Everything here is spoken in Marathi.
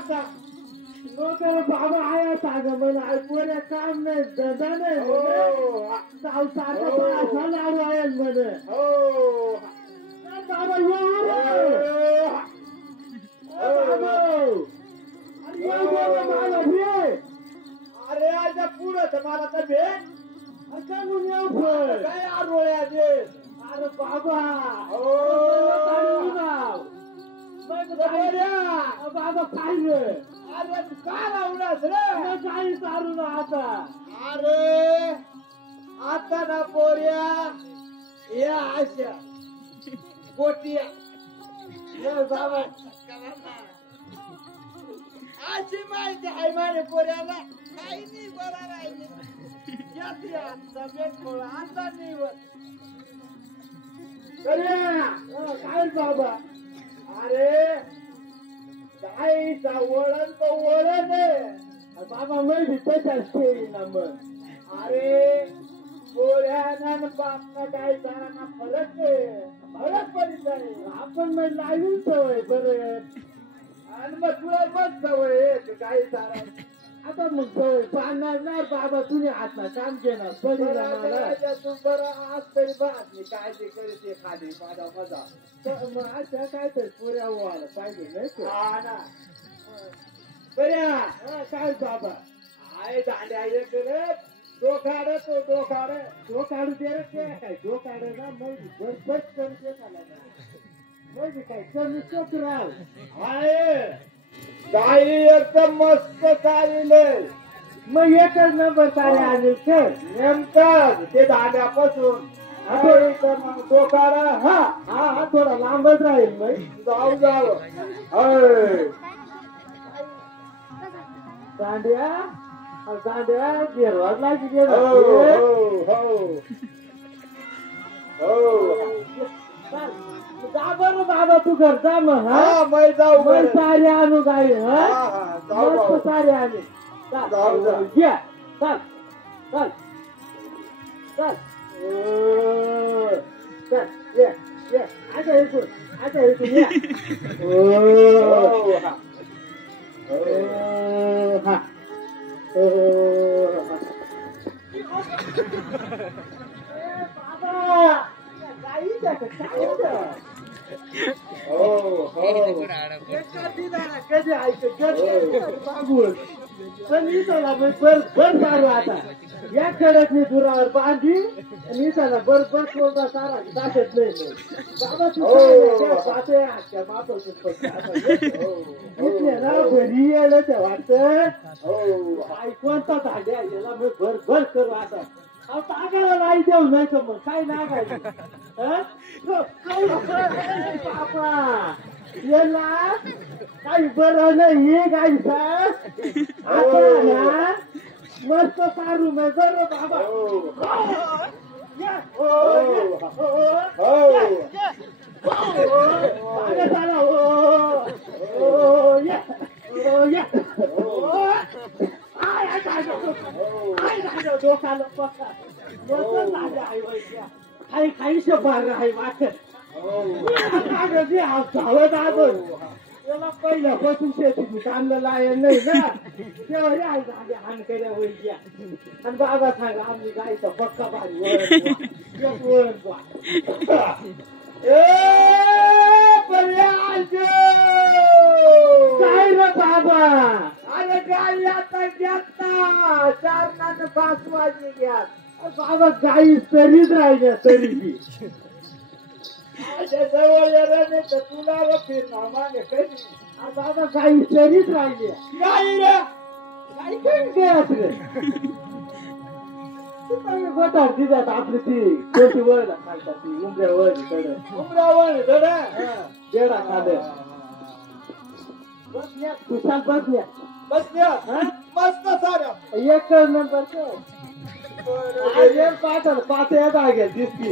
आता नोकर बाबा आया सागा मला ऐकून काम नाही धंदा नाही साव साधा झाला आहे म्हणे हो बाबा अरे आज पुढं मला तर भेट काय आरोळ्या दे अरे बाबा बाबा काय अरे तू का लावलास रे काही चालू ना आता अरे आता ना पोऱ्या या अशा गोटिया बाबा अशी माहिती आहे माझ्या पोऱ्याला काही नाही बरा राहिले आता नाही काय बाबा अरे गाईचा वळण तो वळण आहे बाबा मी भीतच असते ना मग अरे पोऱ्याना बापना गाय चारांना फरक फरक पडित आहे आपण मग लावून सवय बरं आणि मग तुला मग सवय गाई चारा आता मग सवय पाहणार नाही बाबा तुझे हातला काम केलं तू बरं आज तरी बात मी काय ते करी ते खाली माझा मजा मग अशा काय तर पुऱ्या व्हायला पाहिजे नाही ना बऱ्या काय बाबा आहे दांड्या एक तो काढ तो काढू दे रे काय तो काढ ना मग बस करते मग काय कमी राव आहे गाई एकदम मस्त चालले मग एकच नंबर चाले आणि नेमकं ते दांड्यापासून तो काढा हा थोडा लांबच राहील मग जाऊ दांड्या गिरवाज लागली जा बरं बाबा तू घर जा मग मग जाऊ सारे आणू गाई मस्त सारे आणू घ्या चल चल चल चल ये आता इथून या बाबा गाईच्या कधी ऐकत बाबूल पण इथला बर सारू आता या खेळातली दुरावर बांधली आणि इथला बरोबर कोणता सारा दाखत नाही बाबा तू इथले ना घरी यायला ते वाटत कोणता धाग्या याला मी भर करू आता तागाला नाही देऊ नाही तर मग काय नागायचं बापा याला काही बरं नाही गायचं आता ना मस्त सारू नाही बरं बाबा काही शबार आहे वाटत त्याला पहिल्यापासून शेती चांगलं लायल नाही ना तेव्हा या हान केल्या वैद्या आणि बाबा सांगा आम्ही गायचा पक्का बारी वळण काय रे बाबा अरे गाई आता घेता 4 5 वाजले घ्या बाबा गाई तरीच राहिल्या तरी जवळ येणार तर तुला फिरणार मागे कधी बाबा गाई तरीच राहिल्या गाई रे गाई काय रे गोटा दिदात आपली ती कोटी वळला खालता ती उमऱ्या वळली धड जेडा खाले बसल्या कुशाल बसल्या मस्त साऱ्या एक नंबर पाठ पाच या जागे दिसती